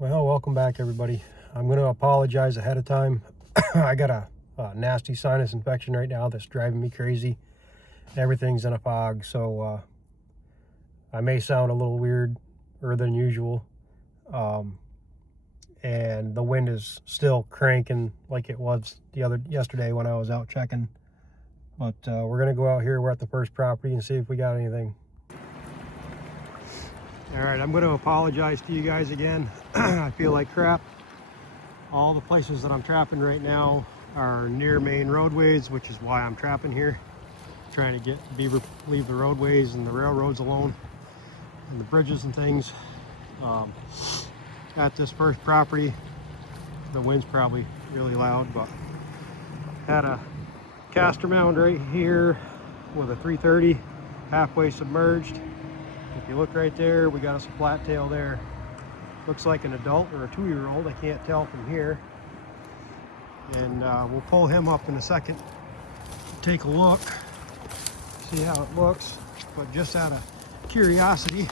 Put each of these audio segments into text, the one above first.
Well, welcome back, everybody. I'm going to apologize ahead of time. I got a nasty sinus infection right now that's driving me crazy. Everything's in a fog, so I may sound a little weirder than usual. And the wind is still cranking like it was yesterday when I was out checking. But we're going to go out here. We're at the first property and see if we got anything. All right, I'm going to apologize to you guys again. I feel like crap. All the places that I'm trapping right now are near main roadways, which is why I'm trapping here. Trying to get beaver leave the roadways and the railroads alone and the bridges and things. At this first property, the wind's probably really loud, but had a castor mound right here with a 330 halfway submerged. If you look right there, we got a flat tail there. Looks like an adult or a 2-year-old. I can't tell from here. And we'll pull him up in a second. Take a look, see how it looks. But just out of curiosity,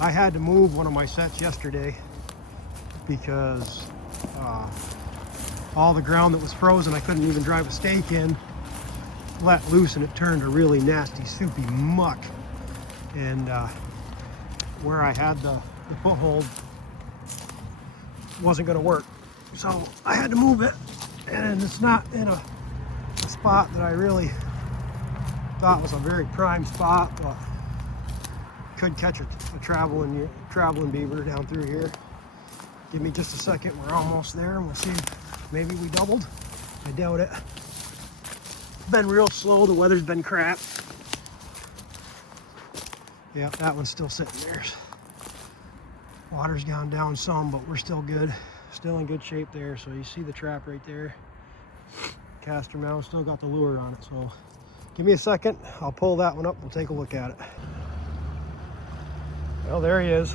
I had to move one of my sets yesterday because all the ground that was frozen, I couldn't even drive a stake in, let loose, and it turned a really nasty, soupy muck. And where I had the foothold wasn't going to work, so I had to move it, and it's not in a spot that I really thought was a very prime spot, but could catch a traveling beaver down through here. Give me just a second, we're almost there, and we'll see if maybe we doubled. I doubt it. It's been real slow, the weather's been crap. Yeah, that one's still sitting there. Water's gone down some, but we're still good. Still in good shape there. So you see the trap right there. Castor mound, still got the lure on it. So give me a second. I'll pull that one up. We'll take a look at it. Well, there he is.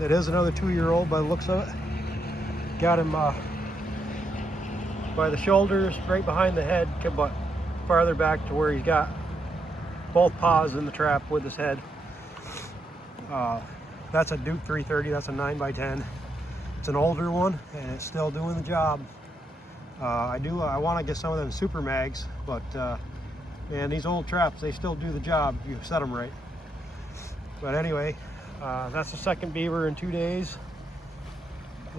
It is another 2-year-old by the looks of it. Got him by the shoulders, right behind the head, but farther back to where he's got both paws in the trap with his head. That's a Duke 330, that's a 9x10. It's an older one and it's still doing the job. I want to get some of them super mags, but man, these old traps, they still do the job if you set them right. But anyway, that's the second beaver in 2 days,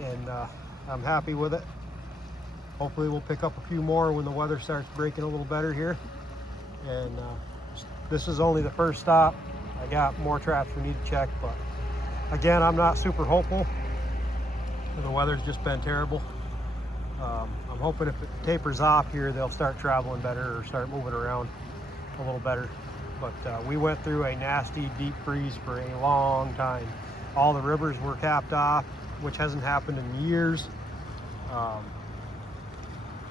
and I'm happy with it. Hopefully we'll pick up a few more when the weather starts breaking a little better here. And this is only the first stop. I got more traps we need to check, but again, I'm not super hopeful. The weather's just been terrible. I'm hoping if it tapers off here, they'll start traveling better or start moving around a little better. But we went through a nasty deep freeze for a long time. All the rivers were capped off, which hasn't happened in years.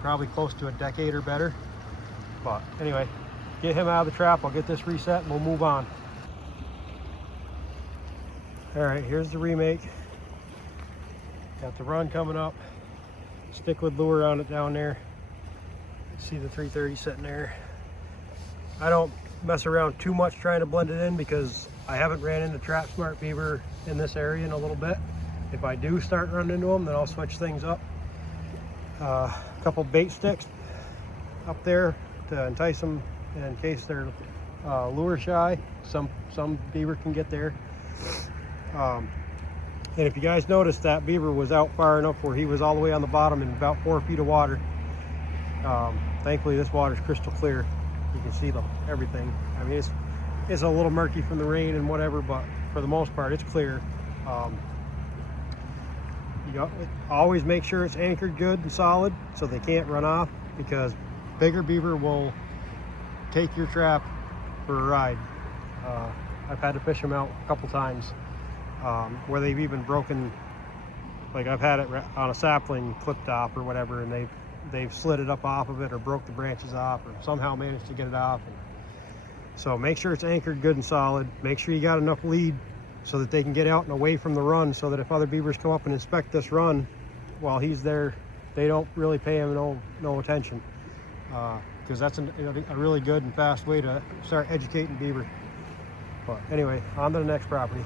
Probably close to a decade or better. But anyway, get him out of the trap. I'll get this reset and we'll move on. All right, here's the remake. Got the run coming up. Stick with lure on it down there. See the 330 sitting there. I don't mess around too much trying to blend it in because I haven't ran into trap smart beaver in this area in a little bit. If I do start running into them, then I'll switch things up. A couple bait sticks up there to entice them in case they're lure shy. Some beaver can get there. And if you guys noticed, that beaver was out far enough where he was all the way on the bottom in about 4 feet of water. Thankfully this water's crystal clear. You can see everything. I mean, it's a little murky from the rain and whatever, but for the most part it's clear. You always make sure it's anchored good and solid so they can't run off, because bigger beaver will take your trap for a ride. I've had to fish them out a couple times where they've even broken, like I've had it on a sapling clipped off or whatever, and they've slid it up off of it or broke the branches off or somehow managed to get it off. And so make sure it's anchored good and solid. Make sure you got enough lead so that they can get out and away from the run, so that if other beavers come up and inspect this run while he's there, they don't really pay him no attention, because that's a really good and fast way to start educating beaver. But anyway, on to the next property.